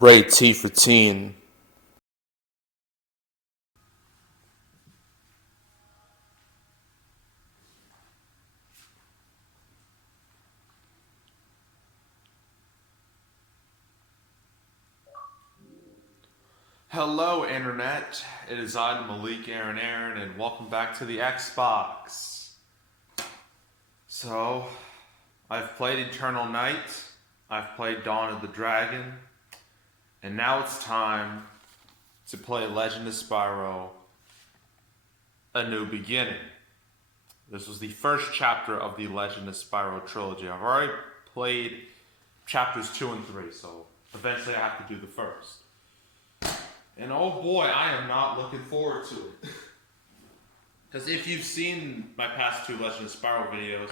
Rate T for teen. Hello, Internet. It is I, Malik Aaron, and welcome back to the Xbox. So, I've played Eternal Night, I've played Dawn of the Dragon, and now it's time to play Legend of Spyro, A New Beginning. This was the first chapter of the Legend of Spyro trilogy. I've already played chapters 2 and 3, so eventually I have to do the first. And oh boy, I am not looking forward to it. Because if you've seen my past 2 Legend of Spyro videos,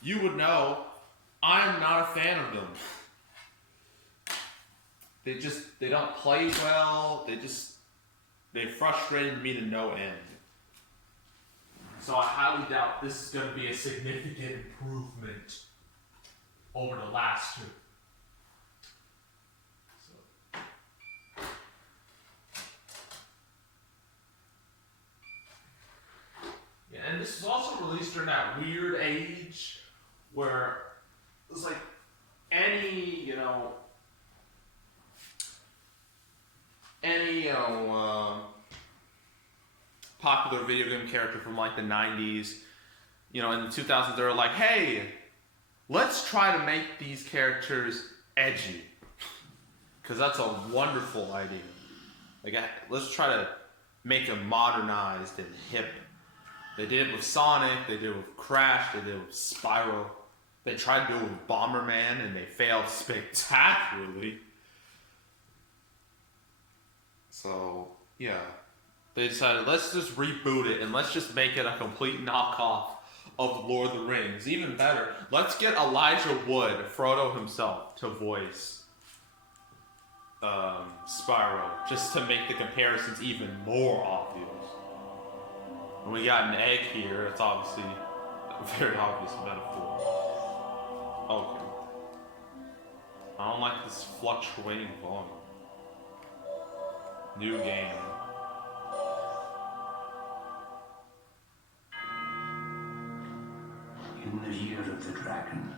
you would know I am not a fan of them. They don't play well, they frustrated me to no end. So I highly doubt this is going to be a significant improvement over the last 2. And this was also released during that weird age where it was like any popular video game character from like the 90s, in the 2000s, they were like, hey, let's try to make these characters edgy. Because that's a wonderful idea. Like, let's try to make them modernized and hip. They did it with Sonic, they did it with Crash, they did it with Spyro. They tried to do it with Bomberman and they failed spectacularly. So, yeah. They decided, let's just reboot it and let's just make it a complete knockoff of Lord of the Rings. Even better, let's get Elijah Wood, Frodo himself, to voice Spyro, just to make the comparisons even more obvious. And we got an egg here, it's obviously a very obvious metaphor. Okay. I don't like this fluctuating volume. New game. In the year of the dragon,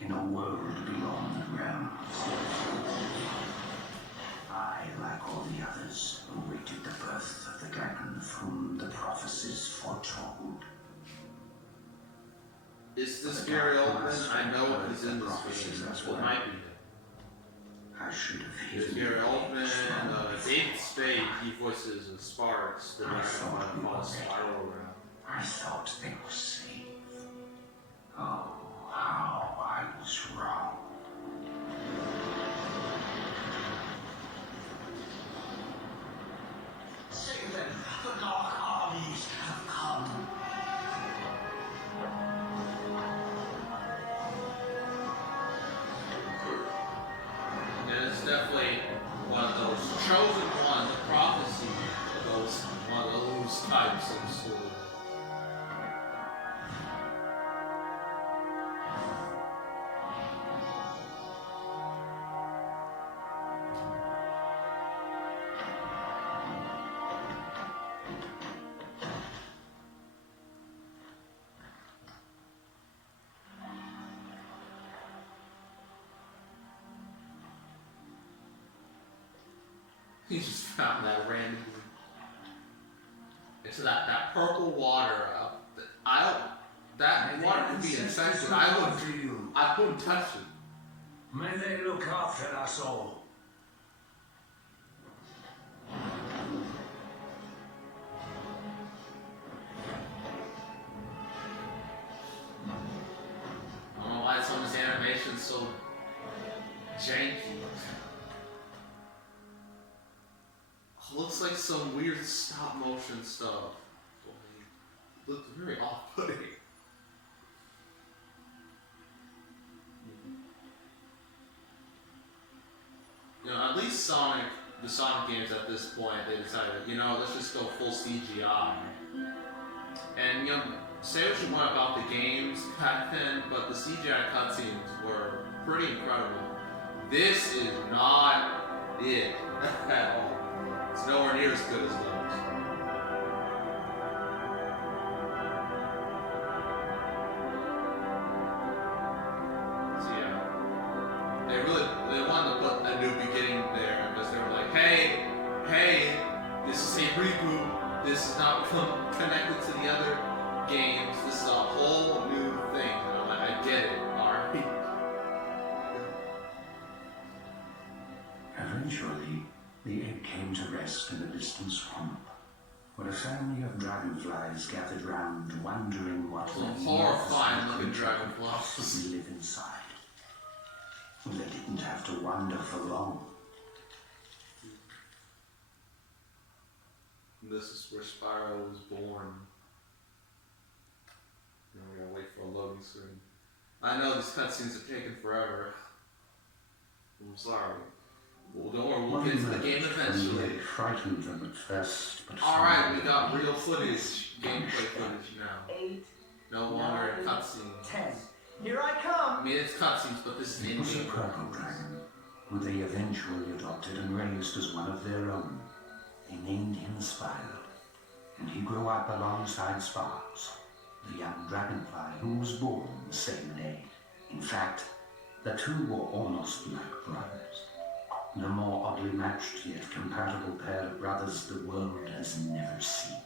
in a world beyond the realms, I, like all the others, awaited the birth of the dragon from the prophecies foretold. Is this Gary Oldman? I know he's in this game. That's what might be it. I should have There's hidden. Gary Oldman, David Spade, he voices Sparks, the dragon by Spyro around. I thought they were safe. Oh, how I was wrong. Say then, the dark armies have come. And it's definitely one of those chosen ones, prophecy, one of those types of story. He just found that random. It's that purple water. That water could be infected. I couldn't touch it. May they look after us all. I don't know why some of this animation's so janky. Looks like some weird stop motion stuff. Looks very off-putting. At least the Sonic games at this point, they decided, let's just go full CGI. And, say what you want about the games back then, but the CGI cutscenes were pretty incredible. This is not it at all. It's nowhere near as good as those. So yeah, they wanted to put a new beginning there because they were like, hey, this is a reboot. This is not connected to the other games. This is a whole new thing. And I'm like, I get it. Alright. Eventually, the egg came to rest in a distant swamp, where a family of dragonflies gathered round, wondering what horrifying looking dragonflies possibly live inside. They didn't have to wonder for long. This is where Spyro was born. Now we gotta wait for a loading screen. I know these cutscenes are taking forever. I'm sorry. Well, don't worry, we'll get to the game eventually. Frightened them at first, but alright, we got real footage, gameplay footage now. 8, No longer 9, cutscenes. 10. Here I come! I mean, it's cutscenes, but this is it was a in-game. purple dragon, who they eventually adopted and raised as one of their own. They named him Spyro, and he grew up alongside Sparks, the young dragonfly who was born the same day. In fact, the two were almost like brothers. The more oddly matched yet compatible pair of brothers the world has never seen.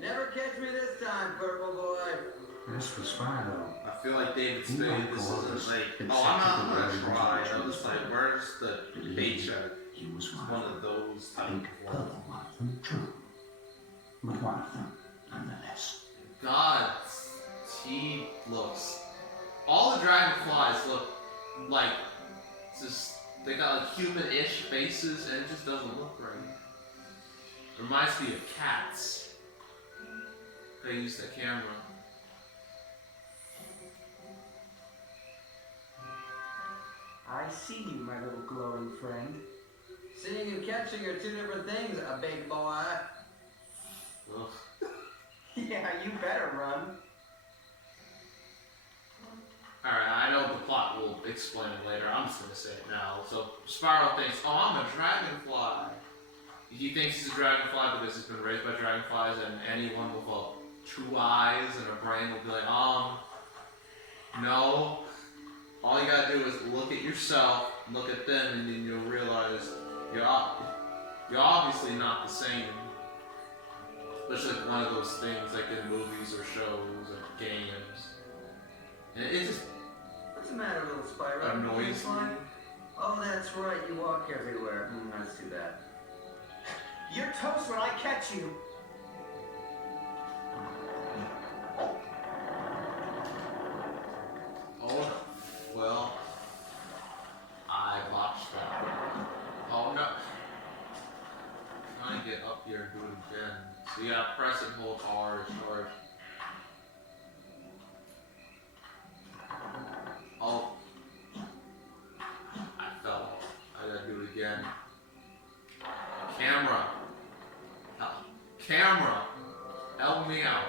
Never catch me this time, purple boy! As for Spyro, I feel like David Spade, this isn't like, oh, I'm gonna try. I was like, where's the paycheck? he was It's one one of of those the type big of purple ones. one, true, but one of them nonetheless. God, he looks. All the dragonflies look like just they got like human-ish faces, and it just doesn't look right. Reminds me of cats. They use the camera. I see you, my little glowing friend. Seeing and catching are two different things, a big boy. Ugh. Yeah, you better run. Alright, I know the plot will explain it later. I'm just gonna say it now. So Spyro thinks, oh, I'm a dragonfly. He thinks he's a dragonfly because he's been raised by dragonflies, and anyone with two eyes and a brain will be like, no. All you gotta do is look at yourself, look at them, and then you'll realize you're obviously not the same. Especially like one of those things like in movies or shows or games. And it just What's the matter, little Spyro? annoys You me. fine? Oh, that's right, you walk everywhere. That's too bad. You're toast when I catch you. Oh, well, I botched that. Oh no. Trying to get up here and do it again. So you gotta press and hold R to charge. Oh. I fell. I gotta do it again. Camera. Camera. Help me out.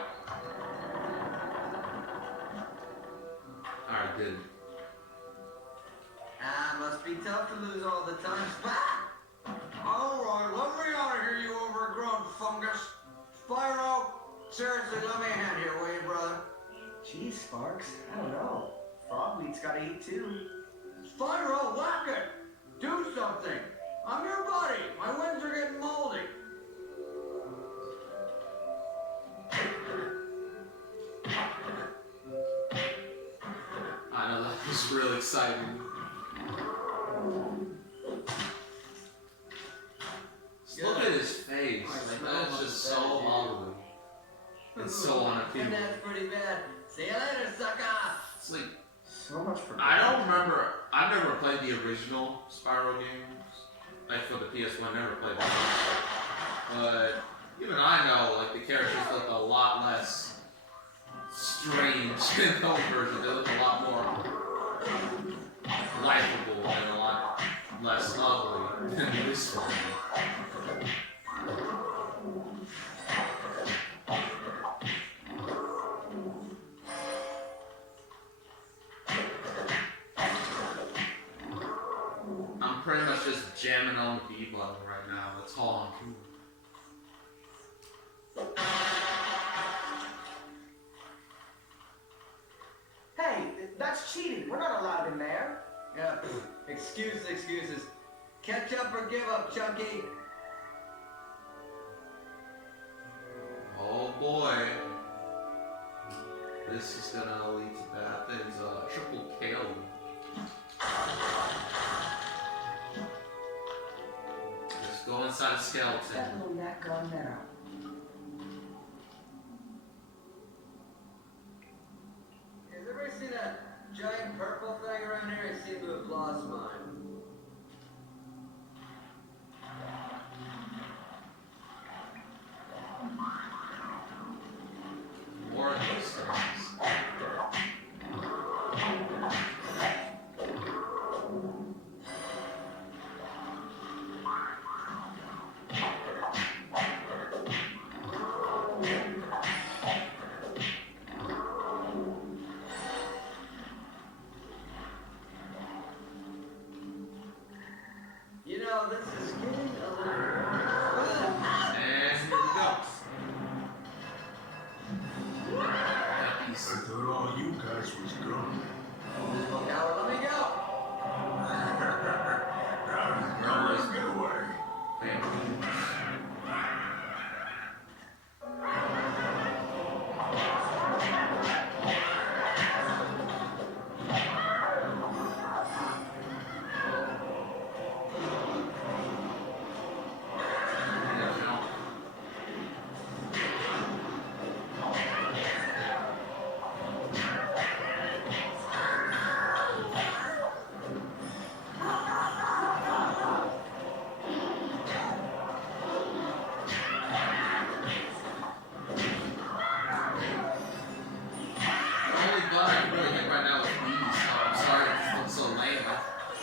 Alright, good. Must be tough to lose all the time. Alright, let me out of here, you overgrown fungus. Spyro, seriously, let me a hand here, will you, brother? Geez, Sparks, I don't know. Frogmeat's gotta eat too. Spyro, whack it! Do something! I'm your buddy! My wings are getting moldy! I know, that was really exciting. Just look at his face. Like, that's just so ugly. It's so And unappealing. that's pretty bad. See you later, sucker! It's like, So much for I don't remember, I've never played the original Spyro games. Like for the PS1, never played that. But even I know, like, the characters look a lot less strange in those versions. They look a lot more likable and a lot less ugly than this one. I'm pretty much just jamming on the B button right now. That's all I'm doing. Hey, that's cheating. We're not allowed in there. Yeah, excuses, excuses. Catch up or give up, Chunky. Oh boy. This is gonna lead to bad things. Triple KO. Just go inside a skeleton. That little gnat gone now. Has everybody seen that giant purple thing around here? I seem to have lost mine. More of these things. You know, this is getting a little... And here we go. I thought all you guys was gone. Well, now let me go. Now let's get away.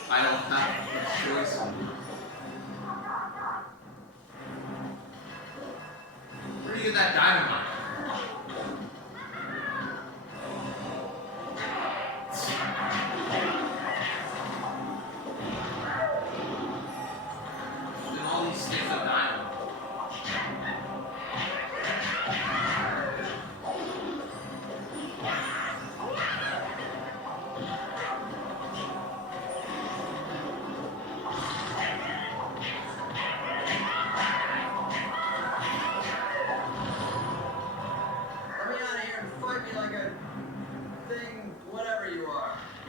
I don't have much choice. Where do you get that dynamite? And all these sticks of dynamite.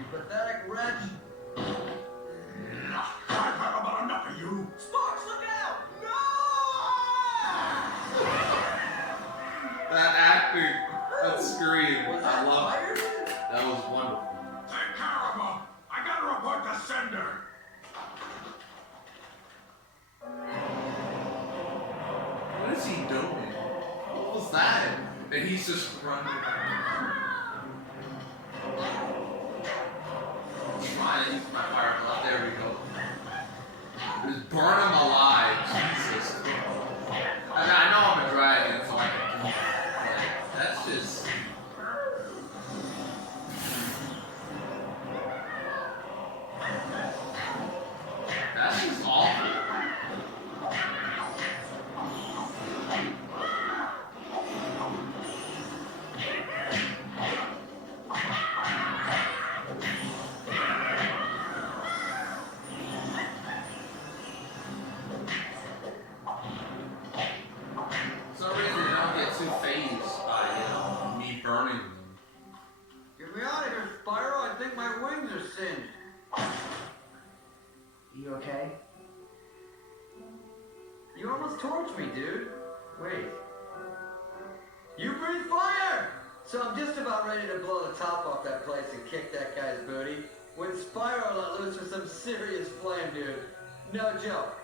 Pathetic wretch. I've had about enough of you. Sparks, look out! No! That acting, that scream, Was that I love fire? it. That was wonderful. Take care of him. I gotta report the sender. What is he doing? What was that? And he's just running. Trying to use my fire blood. There we go. Just burn him alive. Jesus. I mean, I know I'm a dragon, so I can do that. But that's just. That's just awful. For some reason, I don't get too phased by, me burning them. Get me out of here, Spyro. I think my wings are singed. You okay? You almost torched me, dude. Wait. You breathe fire! So I'm just about ready to blow the top off that place and kick that guy's booty when Spyro let loose with some serious flame, dude. No joke.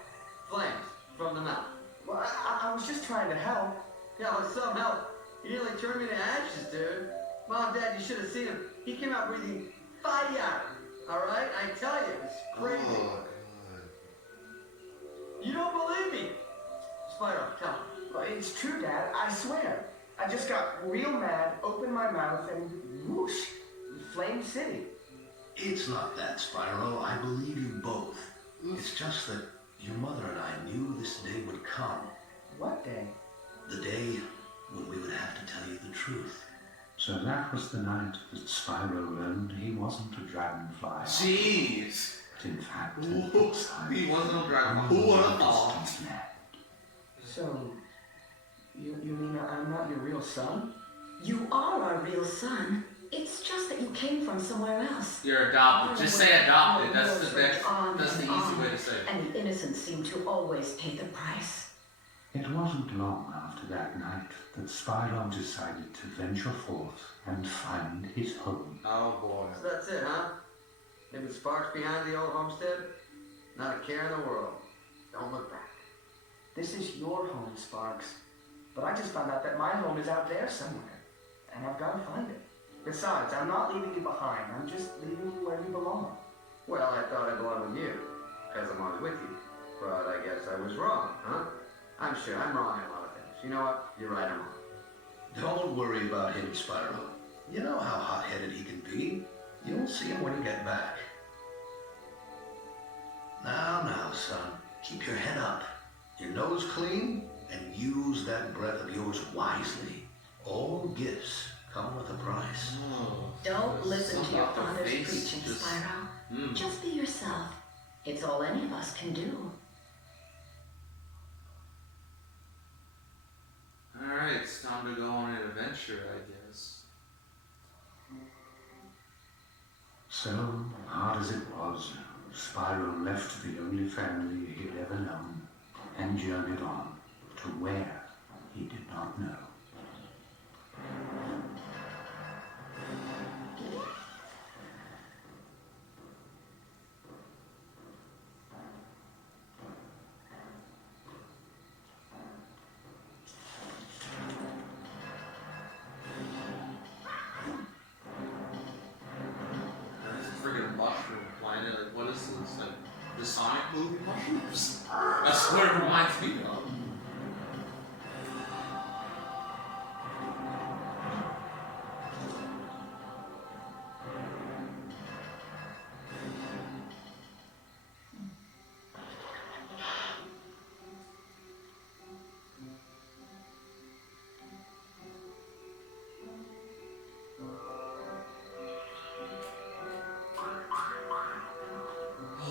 Flames from the mouth. Well, I was just trying to help. Yeah, with some help. He nearly turned me to ashes, dude. Mom, Dad, you should have seen him. He came out breathing fire. Alright? I tell you, it was crazy. Oh, You don't believe me? Spyro, tell me. Well, it's true, Dad. I swear. I just got real mad, opened my mouth, and whoosh, Flame City. It's not that, Spyro. I believe you both. It's just that Your mother and I knew this day would come. What day? The day when we would have to tell you the truth. So that was the night that Spyro learned he wasn't a dragonfly. Jeez. But in fact, He wasn't a dragonfly. Who would have thought? So, you mean I'm not your real son? You are our real son. It's just that you came from somewhere else. You're adopted. Just say adopted. That's the On that's the and easy on, way to say it. And the innocents seem to always pay the price. It wasn't long after that night that Spyro decided to venture forth and find his home. Oh boy. So that's it, huh? Leaving Sparks behind the old homestead? Not a care in the world. Don't look back. This is your home, Sparks. But I just found out that my home is out there somewhere. And I've got to find it. Besides, I'm not leaving you behind. I'm just leaving you where you belong. Well, I thought I belonged with you, because I'm always with you. But I guess I was wrong, huh? I'm sure I'm wrong in a lot of things. You know what? You're right, I'm wrong. Don't worry about him, Spyro. You know how hot-headed he can be. You'll see him when you get back. Now, son, keep your head up, your nose clean, and use that breath of yours wisely. All gifts come with a price. Don't listen to your About the father's face, preaching, just- Spyro. Just be yourself. It's all any of us can do. Alright, it's time to go on an adventure, I guess. So, hard as it was, Spyro left the only family he'd ever known and journeyed on to where he did not know. There's a friggin' mushroom planet. Like, what is this? Like, the Sonic movie mushrooms? That's what it reminds me of.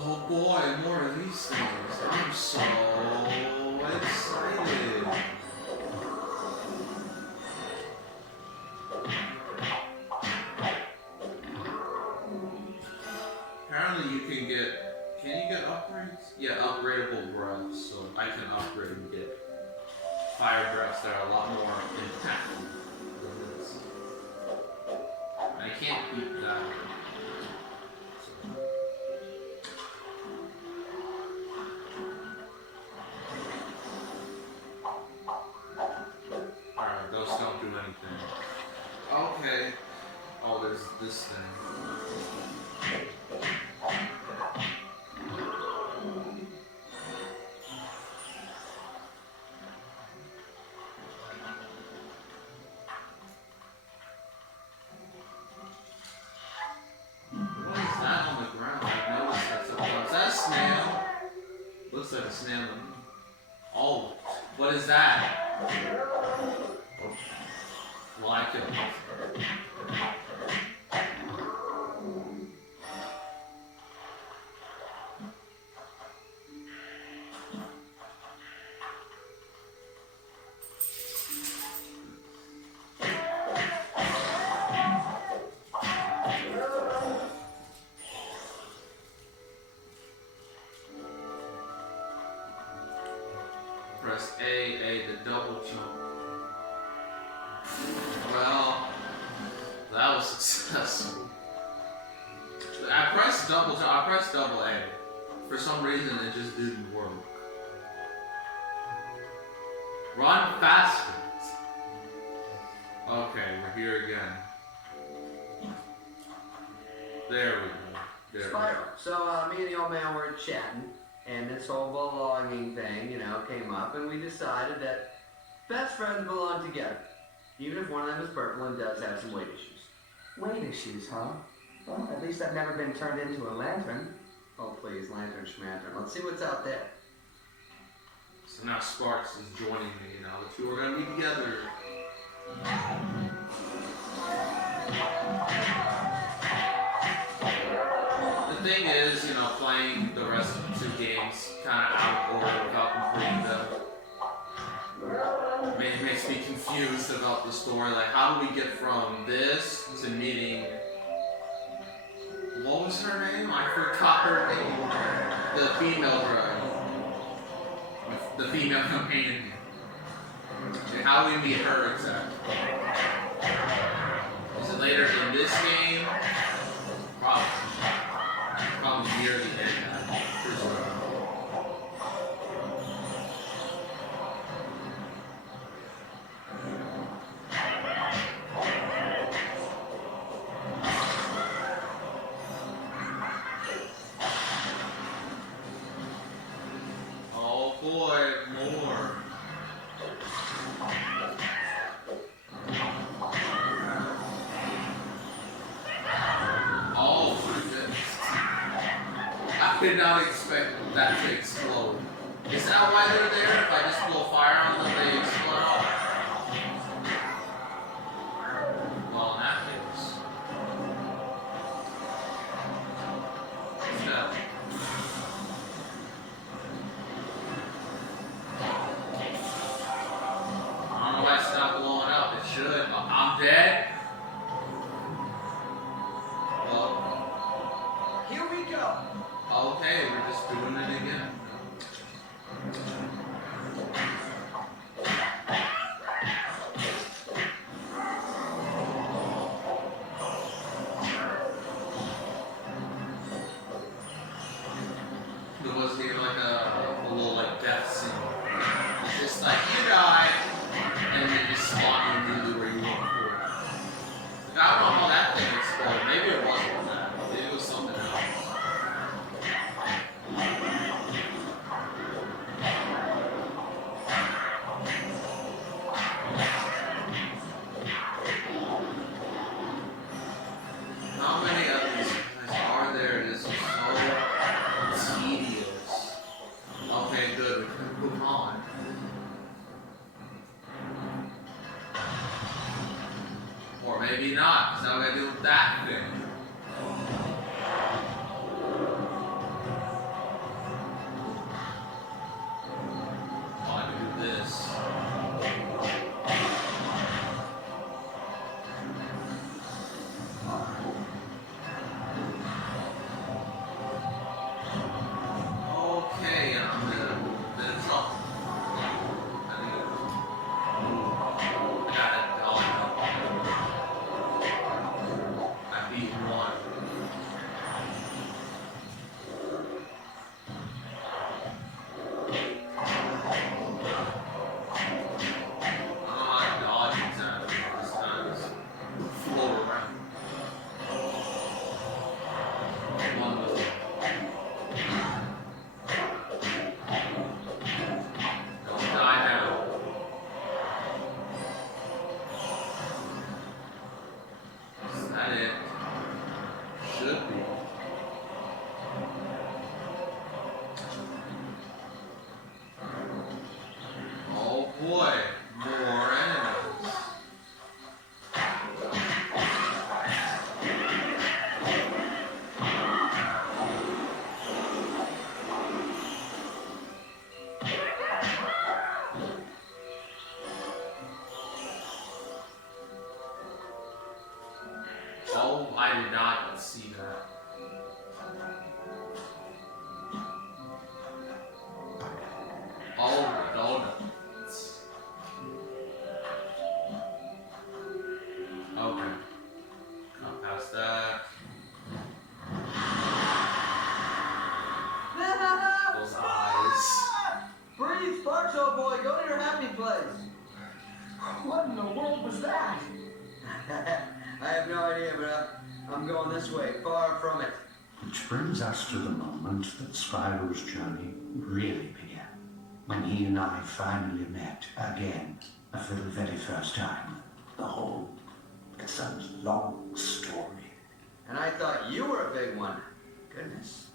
Oh boy, more of these things. I'm so excited. Apparently can you get upgrades? Yeah, upgradable breaths, so I can upgrade and get fire breaths that are a lot more impactful than this. I can't beat that. So. Alright, those don't do anything. Okay. Oh, there's this thing. What is that on the ground? I noticed that's a... Is that a snail? Looks like a snail. Oh, what is that? Well, I killed it. Press A, the double jump. Well, that was successful. I pressed double jump, I pressed double A. For some reason, it just didn't work. Run faster. Okay, we're here again. There we go. There we go. Spyro. So, me and the old man were chatting, and this whole belonging thing, came up, and we decided that best friends belong together. Even if one of them is purple and does have some weight issues. Weight issues, huh? Well, at least I've never been turned into a lantern. Oh, please, lantern schmantern. Let's see what's out there. So now Sparks is joining me, you know, the two are gonna be together. The thing is, you know, playing the rest of the two games kind of out of order without completing them. It makes me confused about the story. Like, how do we get from this to meeting... What was her name? I forgot her name. The female drug. The female companion. And how do we meet her exactly? Is it later in this game? Probably. Probably near the end. For sure. Oh boy, more. Oh my goodness. I did not expect that to explode. Is that why they're there? If I just blow fire on them, they explode? Well, in that case. No. I don't know why it's not blowing up. It should. I'm dead. Well, Here we go. okay, we're just doing it again. There wasn't even like a little like death scene. It's just like you die, and then you spawn immediately where you were before. Like, I don't know how that thing exploded. Maybe it wasn't that. Maybe it was something else. How many of these guys are there? It is so tedious. Okay, good. We can move on. Or maybe not, because now we gotta deal with that thing. Oh, I can do this. Okay, I'm gonna move this up. I need to move. I got it done. I beat one. I'm not dodging exactly this time. Just float around. One move. Don't die now. Is that it? Should be. Oh boy, more enemies. Oh, I did not see that. Oh, donuts. Okay. Got past that. Those eyes. Breathe, Sparks, old boy. Go to your happy place. What in the world was that? I have no idea, but I'm going this way, far from it. Which brings us to the moment that Spyro's journey really began. When he and I finally met again, for the very first time. The whole, it's a long story. And I thought you were a big one. Goodness.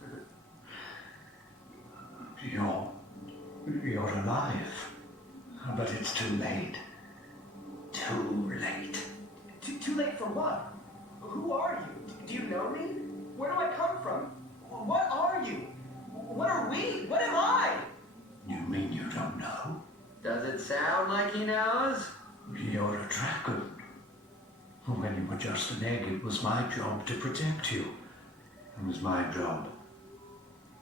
You're You're alive. But it's too late. Too late. Too late for what? Who are you? Do you know me? Where do I come from? What are you? What are we? What am I? You mean you don't know? Does it sound like he knows? You're a dragon. When you were just an egg, it was my job to protect you. It was my job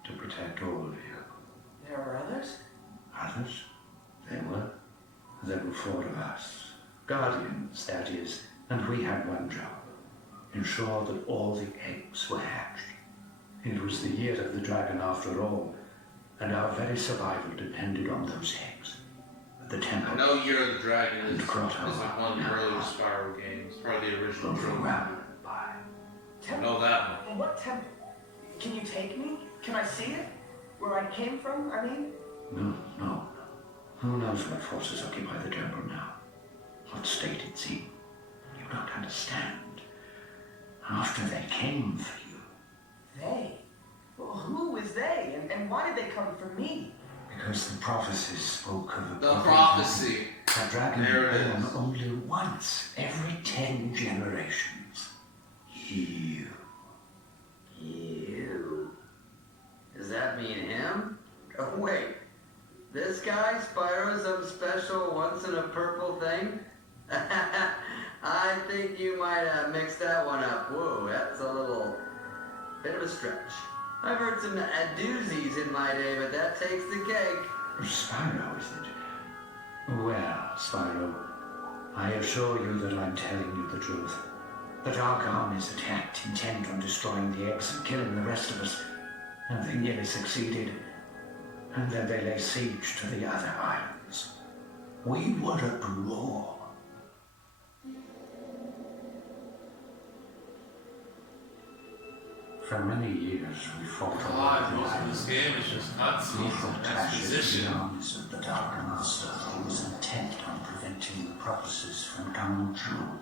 to protect all of you. There are others? Others? There were. There were 4 of us. Guardians, that is. And we had one job. Ensure that all the eggs were hatched. It was the year of the dragon after all. And our very survival depended on those eggs. The temple. I know Year of the Dragon is Grotto. like one of the earlier Spyro games, part of the original trilogy. Overwhelmed by. I know that one. What temple? Can you take me? Can I see it? Where I came from, I mean? No. Who knows what forces occupy the temple now? What state it's in? You don't understand. After they came for you. They? Well, who is they? And why did they come for me? Because the prophecies spoke of The prophecy. A dragon There it born is. only once every 10 generations. You. You. Does that mean him? Oh, wait. This guy, Spyro, some special once-in-a-purple thing? I think you might have mixed that one up. Whoa, that's a little bit of a stretch. I've heard some doozies in my day, but that takes the cake. Spyro, is it? Well, Spyro, I assure you that I'm telling you the truth. The Dark Armies attacked, intent on destroying the eggs and killing the rest of us. And they nearly succeeded. And then they lay siege to the other islands. We were at war. For many years, we fought God, over most of this game is just cutscenes and exposition. the armies of the Dark Master, who was intent on preventing the prophecies from coming true.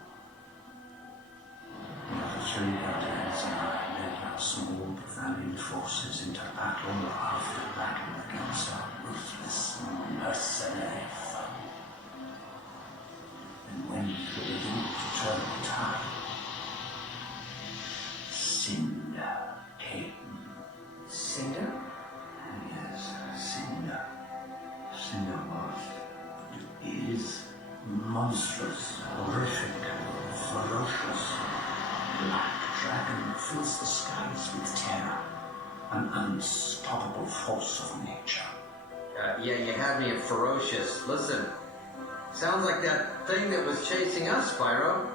The other 3 guardians and I led our small but valiant forces into battle after battle against our ruthless, mercenary foe. And when we were beginning to turn the tide, Cinder came. Cinder? Yes, Cinder. Cinder was, is, monstrous, horrific, ferocious. Black dragon that fills the skies with terror. An unstoppable force of nature. Yeah, you had me at ferocious. Listen, sounds like that thing that was chasing us, Spyro.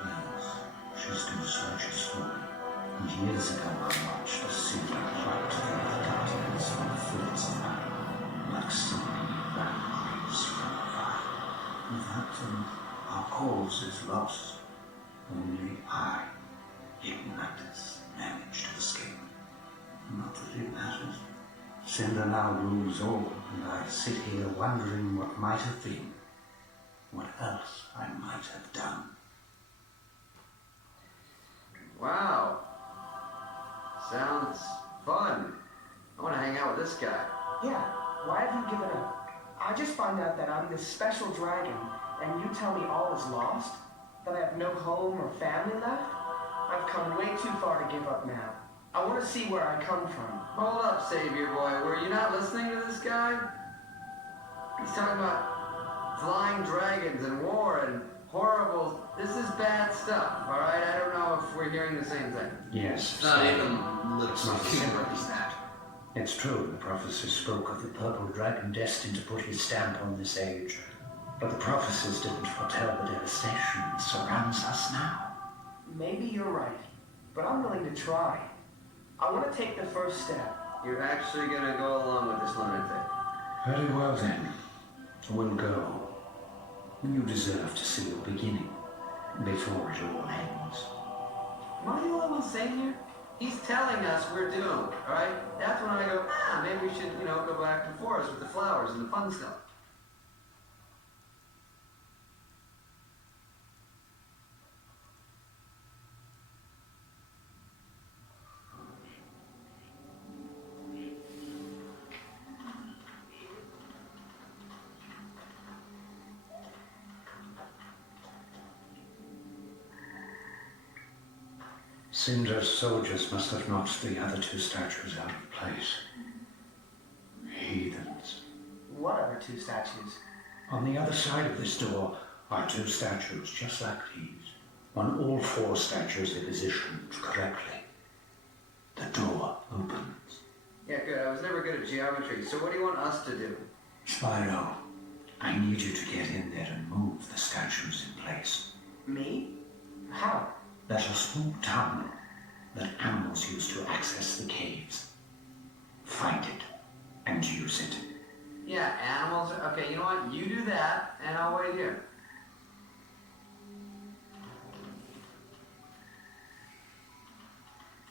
Yes, she still searches for me. And years ago I watched a Cinder plucked the other guardians from the fields of battle, like so many valkyries from a fire. Without them, our cause is lost. Only I, Ignitus, managed to escape. Not that it matters. Cinder now rules all, and I sit here wondering what might have been. What else I might have done. Wow. Sounds fun. I want to hang out with this guy. Yeah, why have you given up? I just find out that I'm this special dragon, and you tell me all is lost? That I have no home or family left? I've come way too far to give up now. I want to see where I come from. Hold up, Savior Boy. Were you not listening to this guy? He's talking about flying dragons and war and horrible... This is bad stuff, alright? I don't know if we're hearing the same thing. Yes, It's not so even lip it's not as syncing. simple as that. It's true, the prophecy spoke of the purple dragon destined to put his stamp on this age. But the prophecies didn't foretell the devastation that surrounds us now. Maybe you're right, but I'm willing to try. I want to take the first step. You're actually gonna go along with this lunatic. Very well then. We'll go. You deserve to see your beginning before it all ends. Am I the only one saying here? He's telling us we're doomed, alright? That's when I go, maybe we should, go back to the forest with the flowers and the fun stuff. Cinder's soldiers must have knocked the other two statues out of place. Heathens. What other two statues? On the other side of this door are two statues just like these. On all four statues are positioned correctly. The door opens. Yeah, good. I was never good at geometry, so what do you want us to do? Spyro, I need you to get in there and move the statues in place. Me? How? There's a small tunnel that animals use to access the caves. Find it and use it. Yeah, animals. Okay, you know what? You do that, and I'll wait here.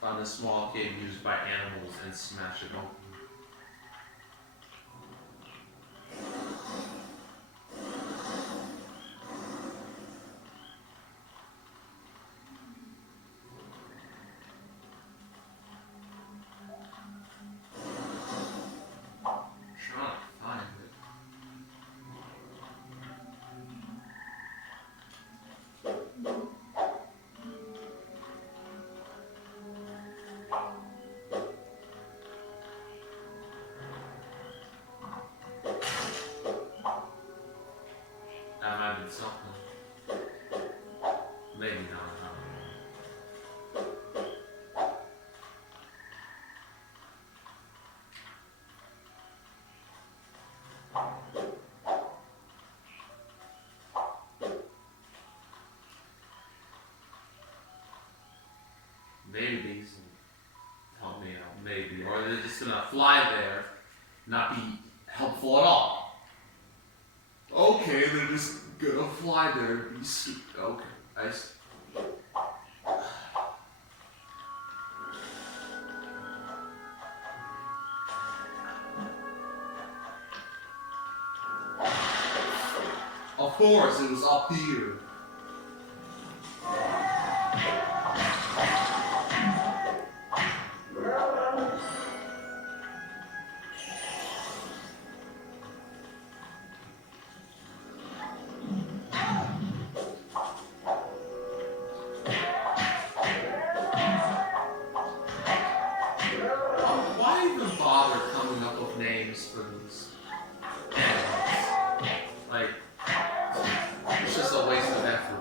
Found a small cave used by animals and smash it open. Trying to find it. That might be something. Maybe not. Maybe these will help me out, maybe. Or they're just gonna fly there, not be helpful at all. Okay, they're just gonna fly there, be stupid. Okay, I see. Of course, it was up here. Why even bother coming up with names for these animals? Like, it's just a waste of effort.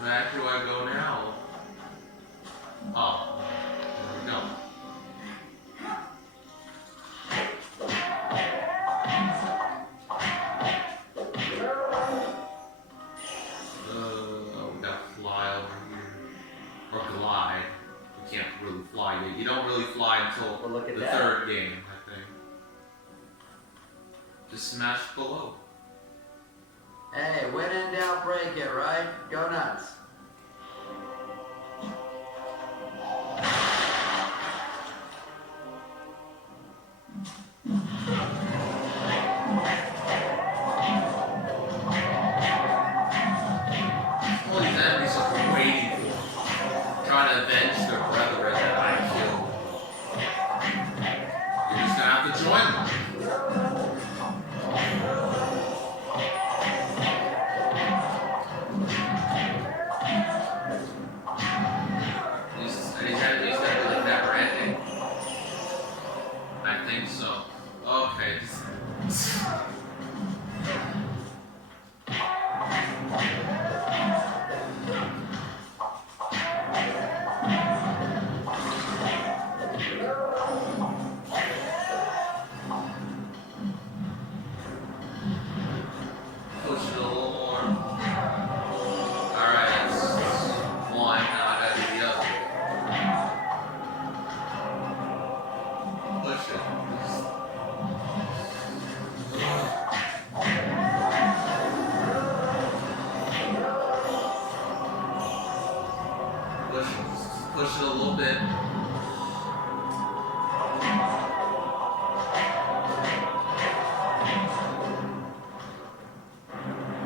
Where do I go now? Oh, there we go. We gotta fly over here. Or glide. We can't really fly yet. You don't really fly until Well, look at the that. third game, I think. Just smash below. Hey, when in doubt, break it, right? Go nuts. All these enemies are waiting for, trying to avenge their brethren that I killed. You're just gonna have to join them. These enemies gonna be like never ending. I think so. Okay. Push it a little more. Alright, that's one. Now I gotta do the other. Push it. Push it a little bit.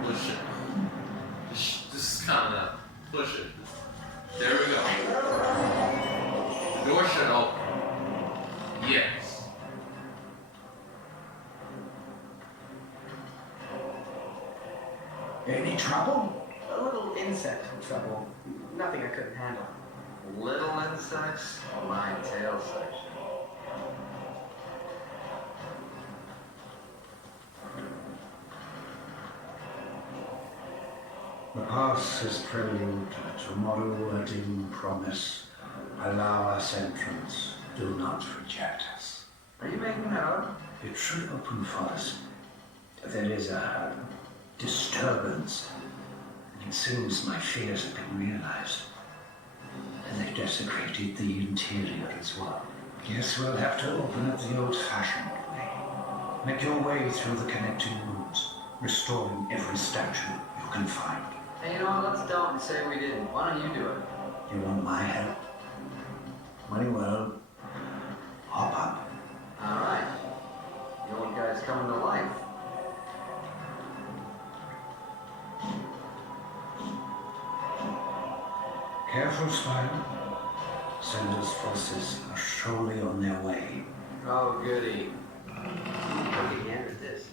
Push it. Just kind of push it. There we go. The door should open. Yes. trouble? A little insect trouble. Nothing I couldn't handle. Little insects? My tail section. The past is prelude, tomorrow a dim promise. Allow us entrance, do not reject us. Are you making that up? It should open for us. There is a disturbance. It seems my fears have been realized. And they've desecrated the interior as well. Guess we'll have to open it the old-fashioned way. Make your way through the connecting rooms, restoring every statue you can find. Hey, you know what? Let's don't say we didn't. Why don't you do it? You want my help? Very well. Hop up. All right. The old guy's coming to life. Careful, Spyro. Sender's forces are surely on their way. Oh, goody. Look again at this.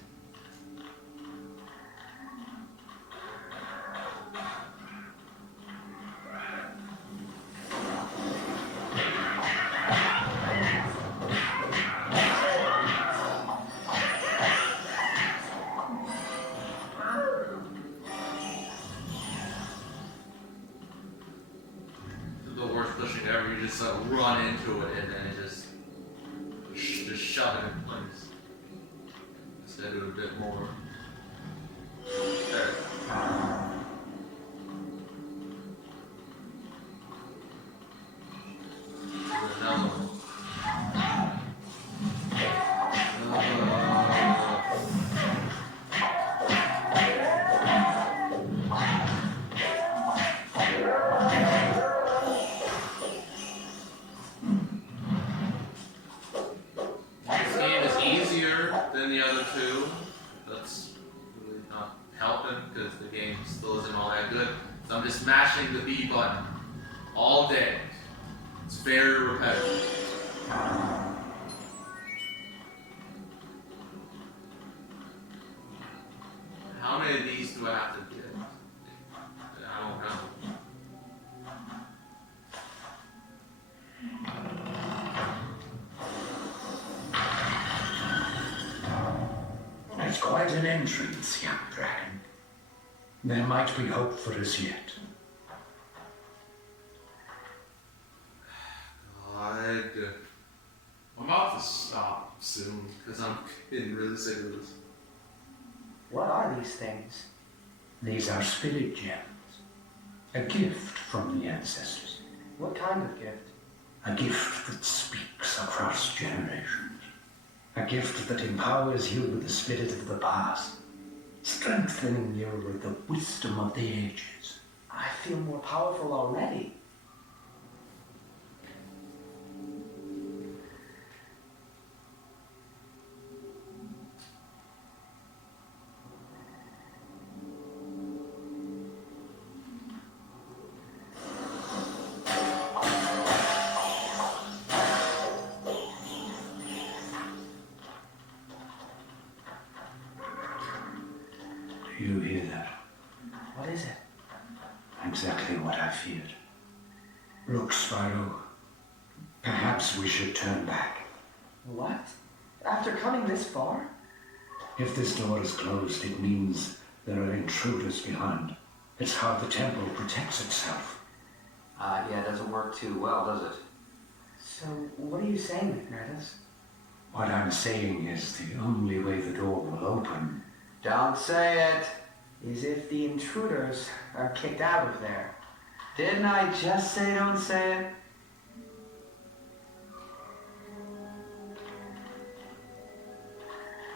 The worst pushing ever. You just run into it and then it just shove it in place. Instead of a bit more. There. Another one. This game is easier than the other two. That's really not helping because the game still isn't all that good. So I'm just mashing the B button all day. It's very repetitive. How many of these do I have to get? I don't know. It's quite an entrance, young dragon. There might be hope for us yet. God. I'm about to stop soon because I'm getting really sick of this. What are these things? These are spirit gems. A gift from the ancestors. What kind of gift? A gift that speaks across generations. A gift that empowers you with the spirit of the past, strengthening you with the wisdom of the ages. I feel more powerful already. Do you hear that? What is it? Exactly what I feared. Look, Spyro. Perhaps we should turn back. What? After coming this far? If this door is closed, it means there are intruders behind. It's how the temple protects itself. Yeah, it doesn't work too well, does it? So, what are you saying, McNerdus? What I'm saying is the only way the door will open. Don't say it. Is if the intruders are kicked out of there. Didn't I just say don't say it?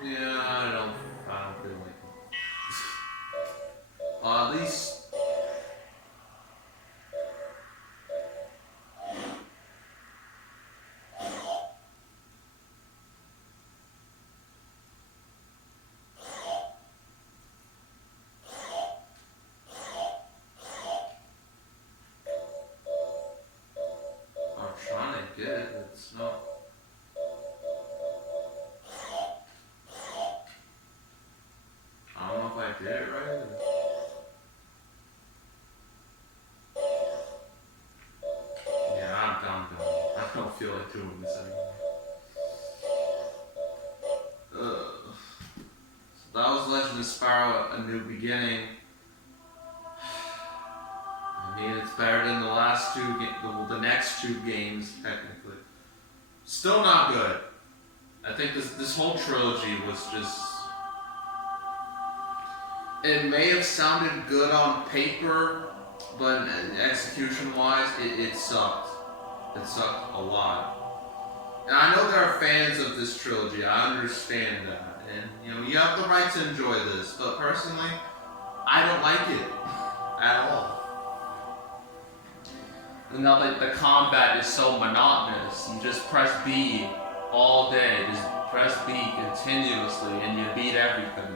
Yeah, I don't feel like it. At least. I'm trying to get it, but it's not. I don't know if I did it right. I don't feel like doing this anymore. So that was Legend of Spyro: A New Beginning. I mean, it's better than the last two, the next two games, technically. Still not good. I think this whole trilogy was just... It may have sounded good on paper, but execution-wise, it sucked. It sucked a lot. And I know there are fans of this trilogy, I understand that. And, you know, you have the right to enjoy this, but personally, I don't like it at all. And now the combat is so monotonous. You just press B all day, just press B continuously, and you beat everything.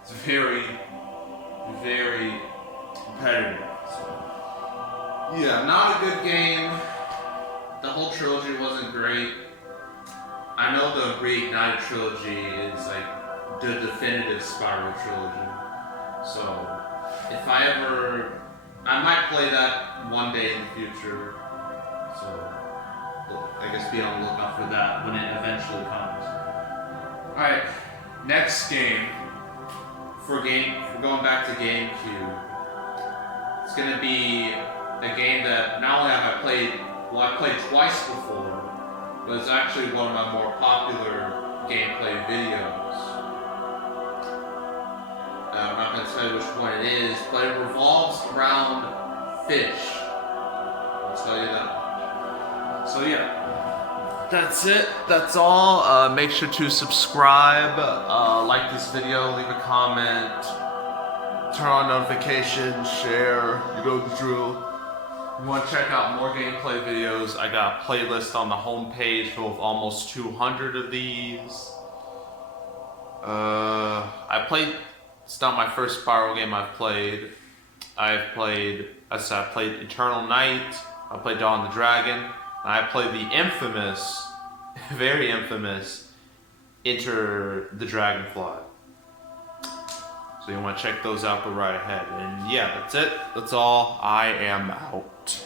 It's very, very competitive. So, yeah, not a good game. The whole trilogy wasn't great. I know the Reignited trilogy is like the definitive Spyro trilogy. So, if I might play that one day in the future. So, I guess be on the lookout for that when it eventually comes. Alright, next game. For going back to GameCube, it's gonna be a game that not only have I played twice before, but it's actually one of my more popular gameplay videos. I'm not gonna tell you which one it is, but it revolves around fish. I'll tell you that. So yeah, that's it. That's all. Make sure to subscribe, like this video, leave a comment, turn on notifications, share. You know the drill. If you want to check out more gameplay videos, I got a playlist on the homepage full of almost 200 of these. It's not my first Spyro game I've played. I played Eternal Night, I played Dawn of the Dragon, and I played the infamous, very infamous, Enter the Dragonfly. So you want to check those out, go right ahead. And yeah, that's it. That's all. I am out.